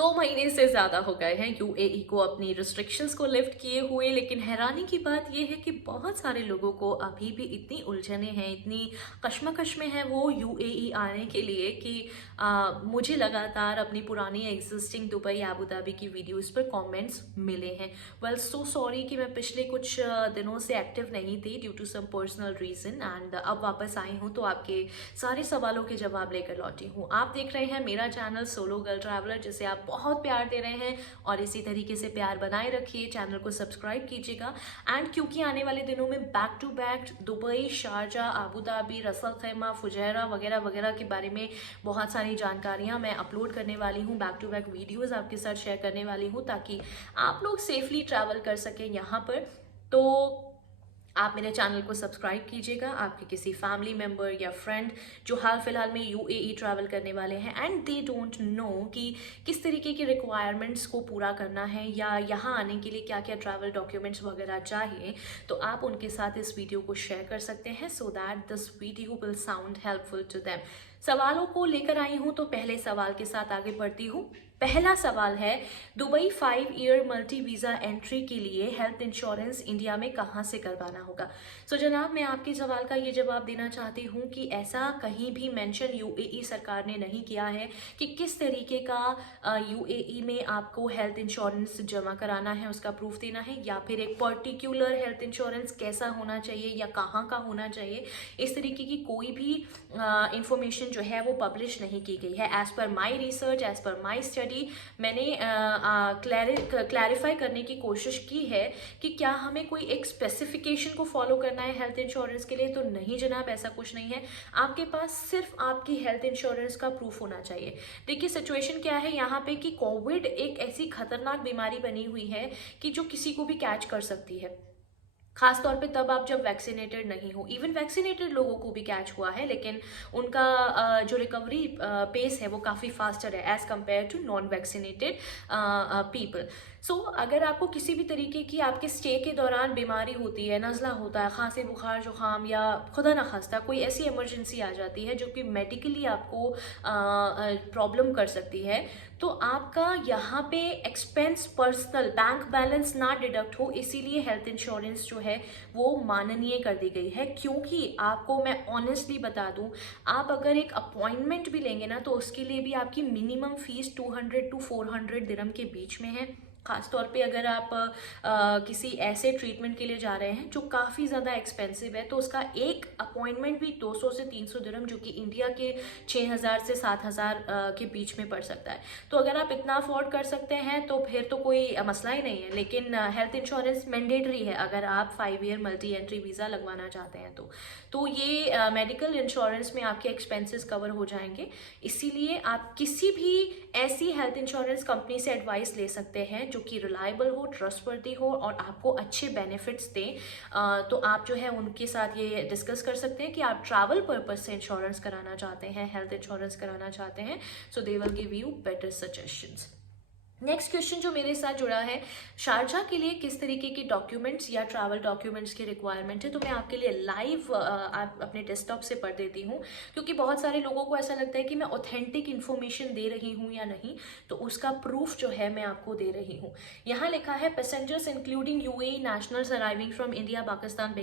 2 महीने से ज़्यादा हो गए हैं यूएई को अपनी रिस्ट्रिक्शंस को लिफ्ट किए हुए, लेकिन हैरानी की बात यह है कि बहुत सारे लोगों को अभी भी इतनी उलझने हैं, इतनी कश्मकश में है वो यूएई आने के लिए कि मुझे लगातार अपनी पुरानी एग्जिस्टिंग दुबई अबू धाबी की वीडियोस पर कमेंट्स मिले हैं। वेल सो सॉरी कि मैं पिछले कुछ दिनों से एक्टिव नहीं थी due to some personal reason, and अब वापस आई हूँ तो आपके सारे सवालों के जवाब लेकर लौटी हूँ। आप देख रहे हैं मेरा चैनल सोलो गर्ल ट्रैवलर, जिसे आप बहुत प्यार दे रहे हैं और इसी तरीके से प्यार बनाए रखिए। चैनल को सब्सक्राइब कीजिएगा। एंड क्योंकि आने वाले दिनों में back to back Dubai, Sharjah, Abu Dhabi, Ras al Khaimah, Fujairah वगैरह वगैरह के बारे में बहुत सारी जानकारियां मैं अपलोड करने वाली हूं, बैक टू बैक वीडियोस आपके साथ शेयर करने वाली हूं ताकि आप लोग सेफली ट्रैवल कर सकें यहाँ पर। तो आप मेरे चैनल को सब्सक्राइब कीजिएगा। आपके किसी फैमिली मेम्बर या फ्रेंड जो हाल फिलहाल में यूएई ट्रैवल करने वाले हैं एंड दे डोंट नो कि किस तरीके की रिक्वायरमेंट्स को पूरा करना है या यहाँ आने के लिए क्या क्या ट्रैवल डॉक्यूमेंट्स वगैरह चाहिए, तो आप उनके साथ इस वीडियो को शेयर कर सकते हैं so that this video will sound helpful to them. सवालों को लेकर आई हूँ तो पहले सवाल के साथ आगे बढ़ती हूँ। पहला सवाल है, Dubai 5 year multi visa entry के लिए हेल्थ इंश्योरेंस इंडिया में कहाँ से करवाना होगा। सो जनाब, मैं आपके सवाल का ये जवाब देना चाहती हूँ कि ऐसा कहीं भी मेंशन यूएई सरकार ने नहीं किया है कि किस तरीके का यूएई में आपको हेल्थ इंश्योरेंस जमा कराना है, उसका प्रूफ देना है, या फिर एक पर्टिकुलर हेल्थ इंश्योरेंस कैसा होना चाहिए या कहाँ का होना चाहिए। इस तरीके की कोई भी इंफॉर्मेशन जो है वो पब्लिश नहीं की गई है। As per my research, as per my study, मैंने क्लैरिफाई करने की कोशिश की है कि क्या हमें कोई एक स्पेसिफिकेशन को फॉलो करना है हेल्थ इंश्योरेंस के लिए, तो नहीं जनाब, ऐसा कुछ नहीं है। आपके पास सिर्फ आपकी हेल्थ इंश्योरेंस का प्रूफ होना चाहिए। देखिए सिचुएशन क्या है यहाँ पे कि कोविड एक ऐसी खतरनाक बीमारी बनी हुई है कि जो किसी को भी कैच कर सकती है, खास तौर पे तब आप जब वैक्सीनेटेड नहीं हो। इवन वैक्सीनेटेड लोगों को भी कैच हुआ है, लेकिन उनका जो रिकवरी पेस है वो काफ़ी फास्टर है as compared to non vaccinated people. So अगर आपको किसी भी तरीके की आपके स्टे के दौरान बीमारी होती है, नज़ला होता है, खांसी, बुखार, जुकाम, या खुदा न खास्ता कोई ऐसी इमरजेंसी आ जाती है जो कि मेडिकली आपको प्रॉब्लम कर सकती है, तो आपका यहाँ पे एक्सपेंस पर्सनल बैंक बैलेंस ना डिडक्ट हो, इसीलिए हेल्थ इंश्योरेंस जो है वो माननीय कर दी गई है। क्योंकि आपको मैं ऑनेस्टली बता दूं, आप अगर एक अपॉइंटमेंट भी लेंगे ना तो उसके लिए भी आपकी मिनिमम फीस 200 to 400 दिरहम के बीच में है। खास तौर पे अगर आप किसी ऐसे ट्रीटमेंट के लिए जा रहे हैं जो काफ़ी ज़्यादा एक्सपेंसिव है, तो उसका एक अपॉइंटमेंट भी 200 से 300 दिरहम, जो कि इंडिया के 6000 से 7000 के बीच में पड़ सकता है। तो अगर आप इतना अफोर्ड कर सकते हैं तो फिर तो कोई मसला ही नहीं है। लेकिन हेल्थ इंश्योरेंस मैंडेटरी है अगर आप 5 ईयर मल्टी एंट्री वीज़ा लगवाना चाहते हैं तो ये मेडिकल इंश्योरेंस में आपके एक्सपेंसेस कवर हो जाएंगे। इसीलिए आप किसी भी ऐसी हेल्थ इंश्योरेंस कंपनी से एडवाइस ले सकते हैं जो कि रिलायबल हो, ट्रस्टवर्दी हो और आपको अच्छे बेनिफिट्स दें। तो आप जो है उनके साथ ये डिस्कस कर सकते हैं कि आप ट्रैवल पर्पज से इंश्योरेंस कराना चाहते हैं, हेल्थ इंश्योरेंस कराना चाहते हैं, so they will give you better suggestions. Next question जो मेरे साथ जुड़ा है, शारजा के लिए किस तरीके के डॉक्यूमेंट्स या ट्रैवल डॉक्यूमेंट्स की रिक्वायरमेंट है। तो मैं आपके लिए लाइव अपने डेस्कटॉप से पढ़ देती हूँ, क्योंकि बहुत सारे लोगों को ऐसा लगता है कि मैं ऑथेंटिक इन्फॉर्मेशन दे रही हूँ या नहीं, तो उसका प्रूफ जो है मैं आपको दे रही हूँ। यहाँ लिखा है, passengers including UAE nationals arriving from India, Pakistan,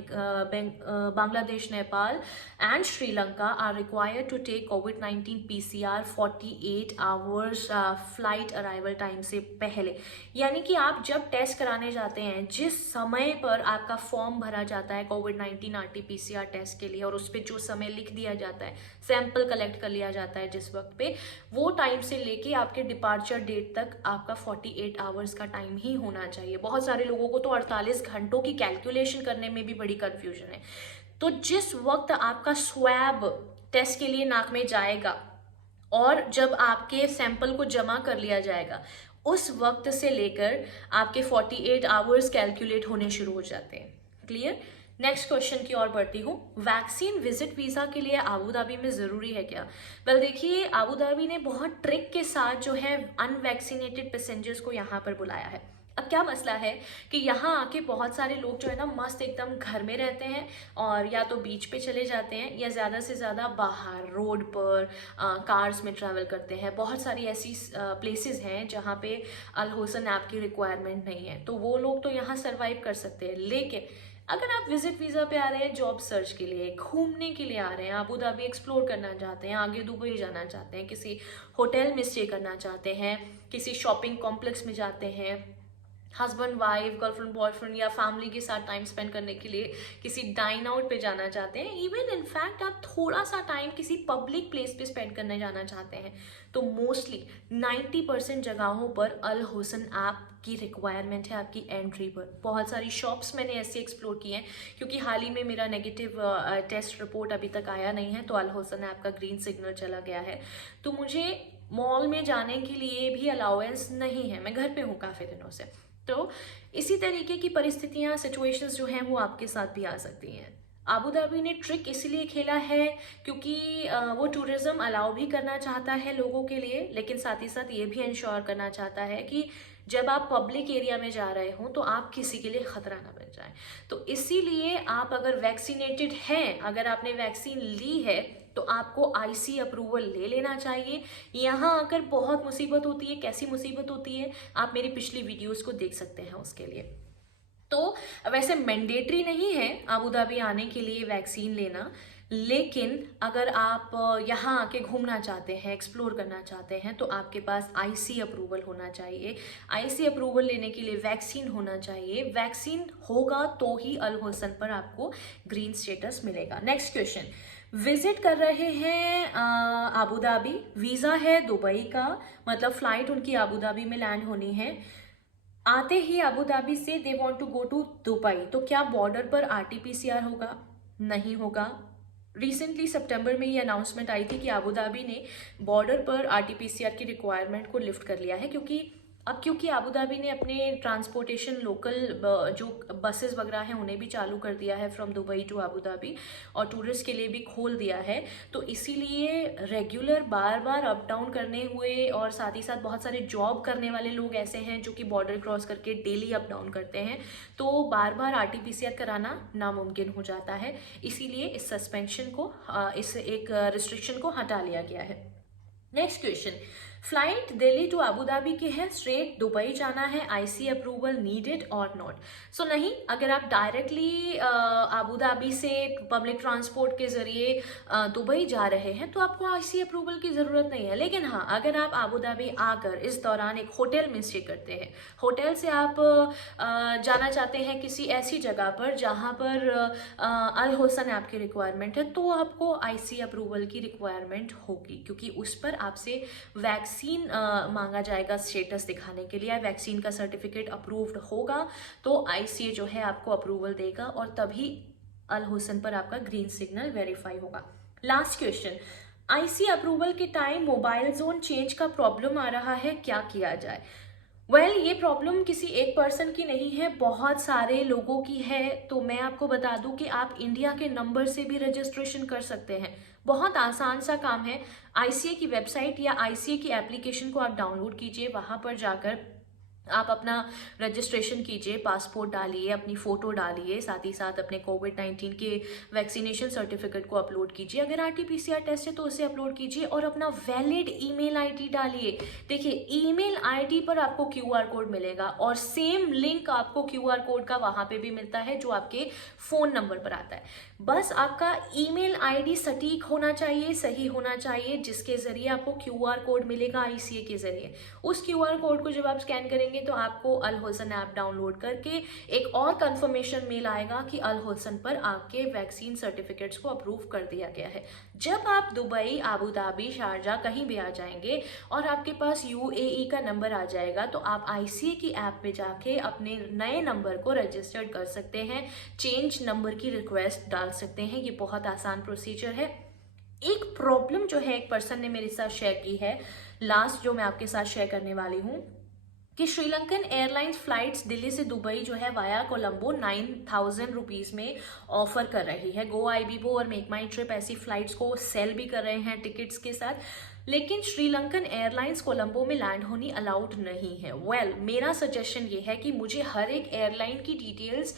Bangladesh, Nepal and Sri Lanka are required to take कोविड-19 PCR 48 hours flight arrival time से पहले। यानी कि आप जब टेस्ट कराने जाते हैं, जिस समय पर आपका फॉर्म भरा जाता है कोविड-19 RT-PCR टेस्ट के लिए, और उस पर जो समय लिख दिया जाता है, सैंपल कलेक्ट कर लिया जाता है जिस वक्त पे, वो टाइम से लेके आपके डिपार्चर डेट तक आपका 48 आवर्स का टाइम ही होना चाहिए। बहुत सारे लोगों को तो 48 घंटों की कैलकुलेशन करने में भी बड़ी कन्फ्यूजन है। तो जिस वक्त आपका स्वैब टेस्ट के लिए नाक में जाएगा और जब आपके सैंपल को जमा कर लिया जाएगा, उस वक्त से लेकर आपके 48 आवर्स कैलकुलेट होने शुरू हो जाते हैं। क्लियर? नेक्स्ट क्वेश्चन की ओर बढ़ती हूँ। वैक्सीन विजिट वीज़ा के लिए अबू धाबी में ज़रूरी है क्या? वेल देखिए, अबू धाबी ने बहुत ट्रिक के साथ जो है अनवैक्सीनेटेड पैसेंजर्स को यहाँ पर बुलाया है। अब क्या मसला है कि यहाँ आके बहुत सारे लोग जो है ना मस्त एकदम घर में रहते हैं और या तो बीच पे चले जाते हैं या ज़्यादा से ज़्यादा बाहर रोड पर कार्स में ट्रैवल करते हैं। बहुत सारी ऐसी प्लेसेस हैं जहाँ पे अल हुसन ऐप की रिक्वायरमेंट नहीं है, तो वो लोग तो यहाँ सर्वाइव कर सकते हैं। लेकिन अगर आप विजिट वीज़ा पे आ रहे हैं, जॉब सर्च के लिए, घूमने के लिए आ रहे हैं, अबू धाबी एक्सप्लोर करना चाहते हैं, आगे दुबई जाना चाहते हैं, किसी होटल में स्टे करना चाहते हैं, किसी शॉपिंग कॉम्प्लेक्स में जाते हैं, हस्बैंड वाइफ गर्लफ्रेंड बॉयफ्रेंड या फैमिली के साथ टाइम स्पेंड करने के लिए किसी डाइन आउट पे जाना चाहते हैं, इवन इनफैक्ट आप थोड़ा सा टाइम किसी पब्लिक प्लेस पे स्पेंड करने जाना चाहते हैं, तो मोस्टली 90% जगहों पर अल हुसन ऐप की रिक्वायरमेंट है आपकी एंट्री पर। बहुत सारी शॉप्स मैंने ऐसे एक्सप्लोर की हैं, क्योंकि हाल ही में मेरा नेगेटिव टेस्ट रिपोर्ट अभी तक आया नहीं है, तो अल हुसन ऐप का ग्रीन सिग्नल चला गया है, तो मुझे मॉल में जाने के लिए भी अलाउंस नहीं है, मैं घर पे हूँ काफ़ी दिनों से। तो इसी तरीके की परिस्थितियां, सिचुएशंस जो हैं वो आपके साथ भी आ सकती हैं। अबू धाबी ने ट्रिक इसलिए खेला है क्योंकि वो टूरिज्म अलाउ भी करना चाहता है लोगों के लिए, लेकिन साथ ही साथ ये भी इंश्योर करना चाहता है कि जब आप पब्लिक एरिया में जा रहे हो तो आप किसी के लिए खतरा ना बन जाए। तो इसीलिए आप अगर वैक्सीनेटेड हैं, अगर आपने वैक्सीन ली है, तो आपको आईसी अप्रूवल ले लेना चाहिए। यहाँ आकर बहुत मुसीबत होती है। कैसी मुसीबत होती है, आप मेरी पिछली वीडियोस को देख सकते हैं उसके लिए। तो वैसे मैंडेटरी नहीं है अबू धाबी आने के लिए वैक्सीन लेना, लेकिन अगर आप यहाँ आके घूमना चाहते हैं, एक्सप्लोर करना चाहते हैं, तो आपके पास आईसी अप्रूवल होना चाहिए। आईसी अप्रूवल लेने के लिए वैक्सीन होना चाहिए। वैक्सीन होगा तो ही अल हुसन पर आपको ग्रीन स्टेटस मिलेगा। नेक्स्ट क्वेश्चन, विजिट कर रहे हैं अबू धाबी, वीज़ा है दुबई का, मतलब फ़्लाइट उनकी अबू धाबी में लैंड होनी है। आते ही अबू धाबी से they want to go to Dubai, तो क्या बॉर्डर पर आरटीपीसीआर होगा? नहीं होगा। रिसेंटली सितंबर में ये अनाउंसमेंट आई थी कि अबू धाबी ने बॉर्डर पर आरटीपीसीआर की रिक्वायरमेंट को लिफ्ट कर लिया है, क्योंकि अबू धाबी ने अपने ट्रांसपोर्टेशन लोकल जो बसेस वगैरह हैं उन्हें भी चालू कर दिया है from Dubai to Abu Dhabi, और टूरिस्ट के लिए भी खोल दिया है। तो इसीलिए रेगुलर बार बार अप डाउन करने हुए, और साथ ही साथ बहुत सारे जॉब करने वाले लोग ऐसे हैं जो कि बॉर्डर क्रॉस करके डेली अप डाउन करते हैं, तो बार बार आरटीपीसीआर कराना नामुमकिन हो जाता है। इसीलिए इस सस्पेंशन को, इस एक रिस्ट्रिक्शन को हटा लिया गया है। Next question, flight Delhi to Abu Dhabi की है, स्ट्रेट दुबई जाना है, IC approval needed or not? So नहीं, अगर आप डायरेक्टली अबू धाबी से पब्लिक ट्रांसपोर्ट के जरिए दुबई जा रहे हैं तो आपको आईसी अप्रूवल की ज़रूरत नहीं है। लेकिन हाँ, अगर आप अबू धाबी आकर इस दौरान एक होटल में स्टे करते हैं, होटल से आप जाना चाहते हैं किसी ऐसी जगह पर जहाँ पर अल हुसन ऐप की रिक्वायरमेंट है, तो आपको आईसी अप्रूवल की रिक्वायरमेंट होगी, क्योंकि उस पर आपसे वैक्सीन मांगा जाएगा स्टेटस दिखाने के लिए। वैक्सीन का सर्टिफिकेट अप्रूव्ड होगा तो आईसीए जो है आपको अप्रूवल देगा, और तभी अल हुसन पर आपका ग्रीन सिग्नल वेरीफाई होगा। लास्ट क्वेश्चन, आईसी अप्रूवल के टाइम मोबाइल जोन चेंज का प्रॉब्लम आ रहा है, क्या किया जाए? ये प्रॉब्लम किसी एक पर्सन की नहीं है, बहुत सारे लोगों की है। तो मैं आपको बता दूं कि आप इंडिया के नंबर से भी रजिस्ट्रेशन कर सकते हैं। बहुत आसान सा काम है। आईसीए की वेबसाइट या आईसीए की एप्लीकेशन को आप डाउनलोड कीजिए, वहाँ पर जाकर आप अपना रजिस्ट्रेशन कीजिए, पासपोर्ट डालिए, अपनी फ़ोटो डालिए, साथ ही साथ अपने कोविड-19 के वैक्सीनेशन सर्टिफिकेट को अपलोड कीजिए। अगर आरटीपीसीआर टेस्ट है तो उसे अपलोड कीजिए, और अपना वैलिड ईमेल आईडी डालिए। देखिए, ईमेल आईडी पर आपको क्यूआर कोड मिलेगा, और सेम लिंक आपको क्यूआर कोड का वहाँ पे भी मिलता है जो आपके फ़ोन नंबर पर आता है। बस आपका ईमेल आईडी सटीक होना चाहिए, सही होना चाहिए, जिसके ज़रिए आपको क्यूआर कोड मिलेगा आईसीए के ज़रिए। उस क्यूआर कोड को जब आप स्कैन करेंगे तो आपको अल हुसन ऐप डाउनलोड करके एक और कंफर्मेशन मेल आएगा कि अल हुसन पर आपके वैक्सीन सर्टिफिकेट्स को अप्रूव कर दिया गया है। जब आप दुबई, अबू धाबी, शारजाह कहीं भी आ जाएंगे और आपके पास यूएई का नंबर आ जाएगा, तो आप आईसीए की ऐप पे जाके अपने नए नंबर को रजिस्टर्ड कर सकते हैं, चेंज नंबर की रिक्वेस्ट डाल सकते हैं। ये बहुत आसान प्रोसीजर है। एक प्रॉब्लम जो है एक पर्सन ने मेरे साथ शेयर की है, लास्ट जो मैं आपके साथ शेयर करने वाली हूँ, कि श्रीलंकन एयरलाइंस फ्लाइट्स दिल्ली से दुबई जो है वाया कोलंबो 9,000 रुपीज़ में ऑफर कर रही है। गो आईबीबो और मेक माई ट्रिप ऐसी फ्लाइट्स को सेल भी कर रहे हैं टिकट्स के साथ। लेकिन श्रीलंकन एयरलाइंस कोलंबो में लैंड होनी अलाउड नहीं है। मेरा सजेशन ये है कि मुझे हर एक एयरलाइन की डिटेल्स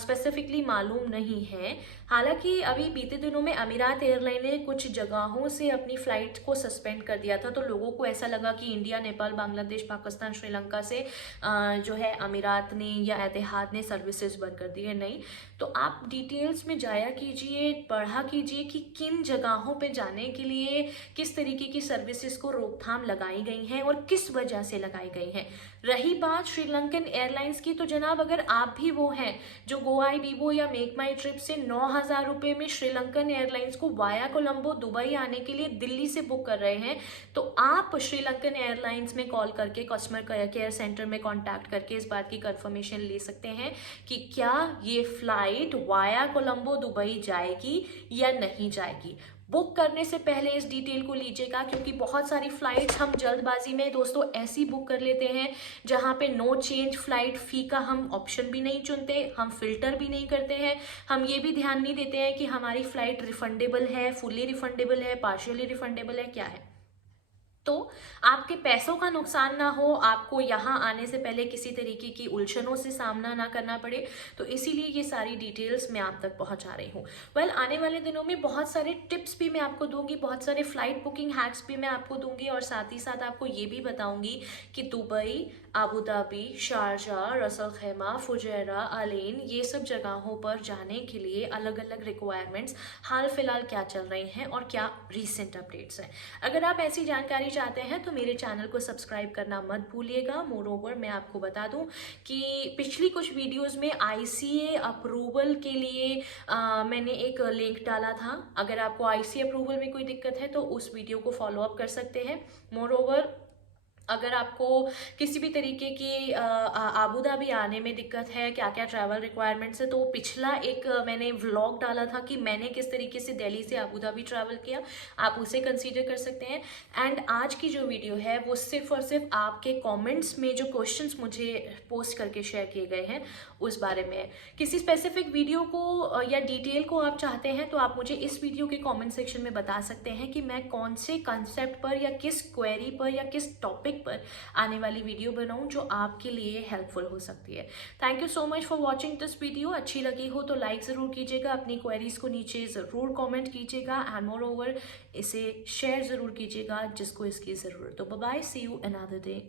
स्पेसिफिकली मालूम नहीं है। हालांकि अभी बीते दिनों में अमीरात एयरलाइन ने कुछ जगहों से अपनी फ़्लाइट को सस्पेंड कर दिया था, तो लोगों को ऐसा लगा कि इंडिया, नेपाल, बांग्लादेश, पाकिस्तान, श्रीलंका से जो है अमीरात ने या एतिहाद ने सर्विसेज बंद कर दी है। नहीं, तो आप डिटेल्स में जाया कीजिए, पढ़ा कीजिए कि किन जगहों पे जाने के लिए किस तरीके की सर्विसेज को रोकथाम लगाई गई हैं और किस वजह से लगाई गई हैं। रही बात श्रीलंकन एयरलाइंस की, तो जनाब अगर आप भी वो हैं जो गोआई बीबो या मेक माई ट्रिप से 9,000 रुपये में श्रीलंकन एयरलाइंस को वाया कोलंबो दुबई आने के लिए दिल्ली से बुक कर रहे हैं, तो आप श्रीलंकन एयरलाइंस में कॉल करके कस्टमर केयर सेंटर में कॉन्टैक्ट करके इस बात की कंफर्मेशन ले सकते हैं कि क्या ये फ्लाइट वाया कोलंबो दुबई जाएगी या नहीं जाएगी। बुक करने से पहले इस डिटेल को लीजिएगा, क्योंकि बहुत सारी फ़्लाइट्स हम जल्दबाजी में दोस्तों ऐसी बुक कर लेते हैं जहां पे नो चेंज फ़्लाइट फ़ी का हम ऑप्शन भी नहीं चुनते, हम फिल्टर भी नहीं करते हैं, हम ये भी ध्यान नहीं देते हैं कि हमारी फ़्लाइट रिफंडेबल है, फुल्ली रिफंडेबल है, पार्शियली रिफंडेबल है, क्या है। तो आपके पैसों का नुकसान ना हो, आपको यहाँ आने से पहले किसी तरीके की उलझनों से सामना ना करना पड़े, तो इसीलिए ये सारी डिटेल्स मैं आप तक पहुँचा रही हूँ। आने वाले दिनों में बहुत सारे टिप्स भी मैं आपको दूंगी, बहुत सारे फ्लाइट बुकिंग हैक्स भी मैं आपको दूंगी, और साथ ही साथ आपको ये भी बताऊंगी कि Dubai, Abu Dhabi, Sharjah, Ras al Khaimah, Fujairah, Al Ain, ये सब जगहों पर जाने के लिए अलग अलग रिक्वायरमेंट्स हाल फिलहाल क्या चल रही हैं और क्या रीसेंट अपडेट्स हैं। अगर आप ऐसी जानकारी चाहते हैं तो मेरे चैनल को सब्सक्राइब करना मत भूलिएगा। मोर ओवर मैं आपको बता दूं कि पिछली कुछ वीडियोस में ICA अप्रूवल के लिए मैंने एक लिंक डाला था। अगर आपको ICA अप्रूवल में कोई दिक्कत है तो उस वीडियो को फॉलो अप कर सकते हैं। मोर ओवर अगर आपको किसी भी तरीके की आबू धाबी आने में दिक्कत है, क्या क्या ट्रैवल रिक्वायरमेंट्स है, तो पिछला एक मैंने व्लॉग डाला था कि मैंने किस तरीके से दिल्ली से आबू धाबी ट्रैवल किया, आप उसे कंसीडर कर सकते हैं। एंड आज की जो वीडियो है वो सिर्फ और सिर्फ आपके कमेंट्स में जो क्वेश्चंस मुझे पोस्ट करके शेयर किए गए हैं उस बारे में है। किसी स्पेसिफिक वीडियो को या डिटेल को आप चाहते हैं तो आप मुझे इस वीडियो के कमेंट सेक्शन में बता सकते हैं कि मैं कौन से कंसेप्ट पर या किस क्वेरी पर या किस टॉपिक पर आने वाली वीडियो बनाऊं जो आपके लिए हेल्पफुल हो सकती है। Thank you so much for watching this video. अच्छी लगी हो तो लाइक ज़रूर कीजिएगा, अपनी क्वेरीज को नीचे ज़रूर कमेंट कीजिएगा, एंड मोर ओवर इसे शेयर ज़रूर कीजिएगा जिसको इसकी ज़रूरत हो। Bye bye, see you another day.